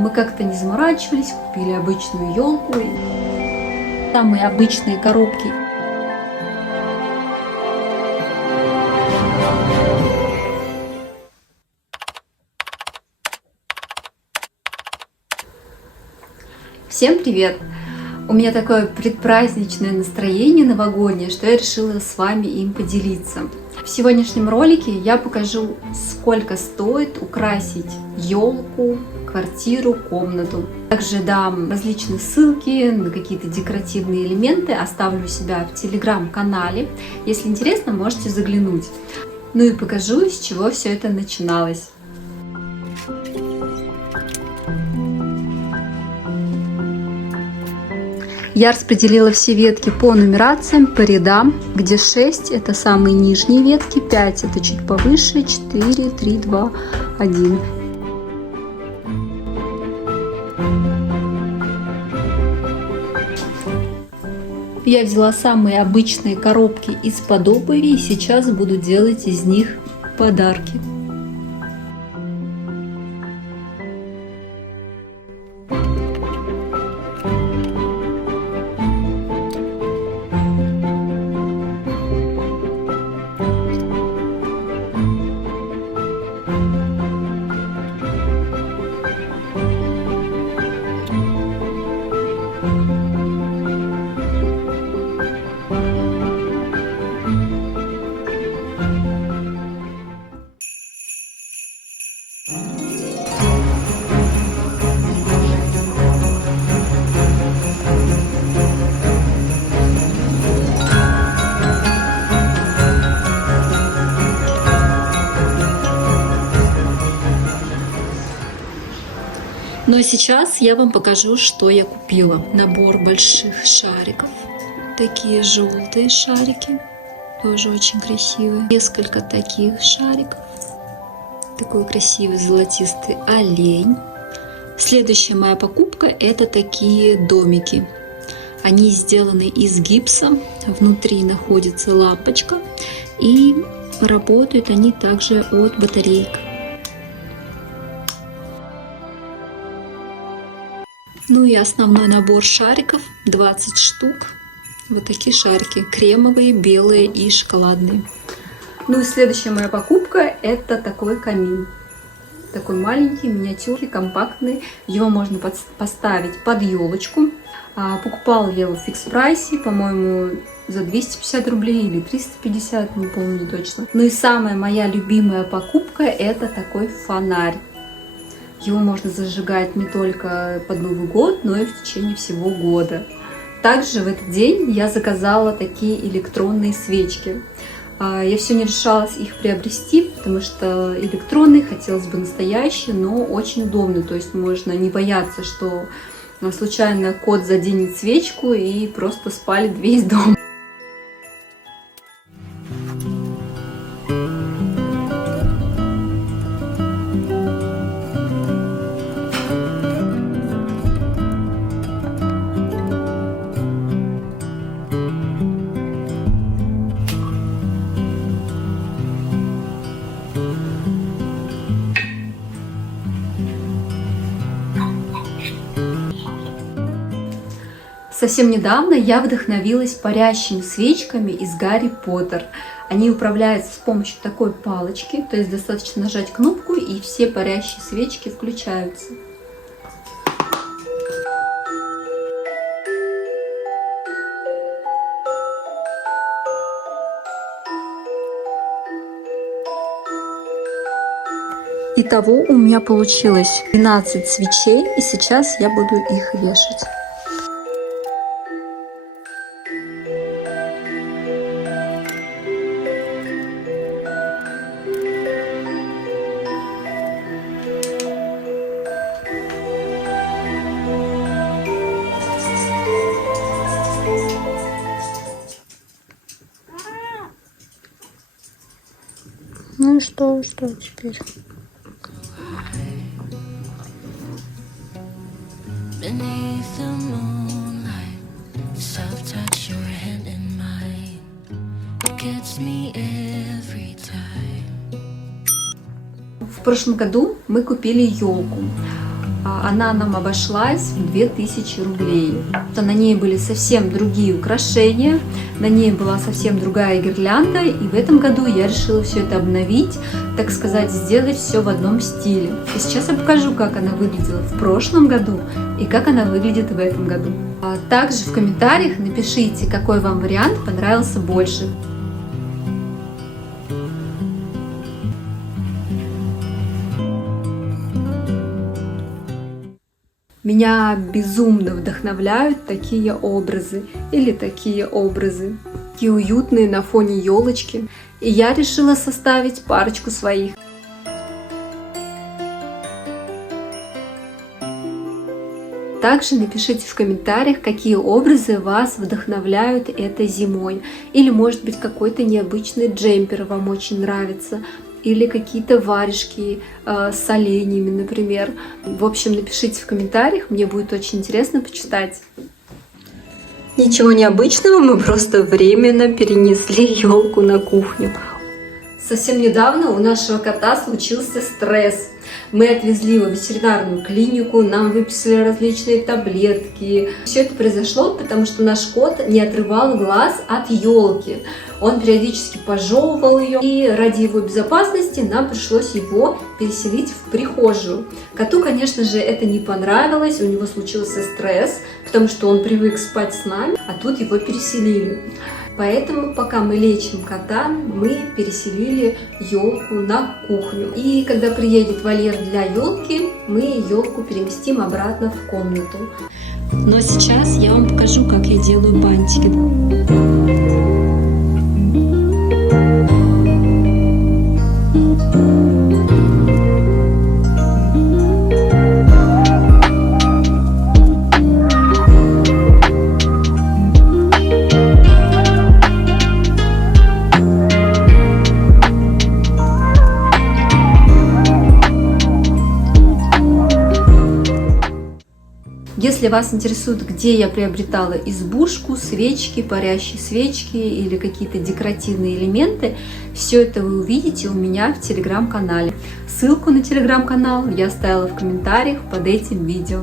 Мы как-то не заморачивались, купили обычную елку, самые обычные коробки. Всем привет! У меня такое предпраздничное настроение новогоднее, что я решила с вами им поделиться. В сегодняшнем ролике я покажу, сколько стоит украсить елку, квартиру, комнату. Также дам различные ссылки на какие-то декоративные элементы, оставлю у себя в телеграм-канале. Если интересно, можете заглянуть. Ну и покажу, с чего все это начиналось. Я распределила все ветки по нумерациям, по рядам, где 6 это самые нижние ветки, 5 это чуть повыше, 4, 3, 2, 1. Я взяла самые обычные коробки из-под обуви и сейчас буду делать из них подарки. Но сейчас я вам покажу, что я купила. Набор больших шариков. Такие желтые шарики. Тоже очень красивые. Несколько таких шариков. Такой красивый золотистый олень. Следующая моя покупка — это такие домики. Они сделаны из гипса. Внутри находится лампочка. И работают они также от батареек. Ну и основной набор шариков, 20 штук. Вот такие шарики, кремовые, белые и шоколадные. Ну и следующая моя покупка — это такой камин. Такой маленький, миниатюрный, компактный. Его можно поставить под елочку. Покупала я его в фикс прайсе, по-моему, за 250 рублей или 350, не помню точно. Ну и самая моя любимая покупка — это такой фонарь. Его можно зажигать не только под Новый год, но и в течение всего года. Также в этот день я заказала такие электронные свечки. Я все не решалась их приобрести, потому что электронные хотелось бы настоящие, но очень удобно. То есть можно не бояться, что случайно кот заденет свечку и просто спалит весь дом. Совсем недавно я вдохновилась парящими свечками из Гарри Поттер. Они управляются с помощью такой палочки, то есть достаточно нажать кнопку, и все парящие свечки включаются. Итого у меня получилось 12 свечей, и сейчас я буду их вешать. Ну и что теперь? Beneath the moonlight, soft touch your hand in mine. It gets me every time. В прошлом году мы купили елку. Она нам обошлась в 2000 рублей. На ней были совсем другие украшения, на ней была совсем другая гирлянда, и в этом году я решила все это обновить, так сказать, сделать все в одном стиле. И сейчас я покажу, как она выглядела в прошлом году и как она выглядит в этом году. Также в комментариях напишите, какой вам вариант понравился больше. Меня безумно вдохновляют такие образы, такие уютные на фоне елочки. И я решила составить парочку своих. Также напишите в комментариях, какие образы вас вдохновляют этой зимой. Или, может быть, какой-то необычный джемпер вам очень нравится. Или какие-то варежки с оленями, например. В общем, напишите в комментариях, мне будет очень интересно почитать. Ничего необычного, мы просто временно перенесли елку на кухню. Совсем недавно у нашего кота случился стресс. Мы отвезли его в ветеринарную клинику, нам выписали различные таблетки. Все это произошло, потому что наш кот не отрывал глаз от елки. Он периодически пожевывал ее, и ради его безопасности нам пришлось его переселить в прихожую. Коту, конечно же, это не понравилось, у него случился стресс, потому что он привык спать с нами, а тут его переселили. Поэтому, пока мы лечим кота, мы переселили елку на кухню. И когда приедет вольер для елки, мы елку переместим обратно в комнату. Но сейчас я вам покажу, как я делаю бантики. Если вас интересует, где я приобретала избушку, свечки, парящие свечки или какие-то декоративные элементы, все это вы увидите у меня в телеграм-канале. Ссылку на телеграм-канал я оставила в комментариях под этим видео.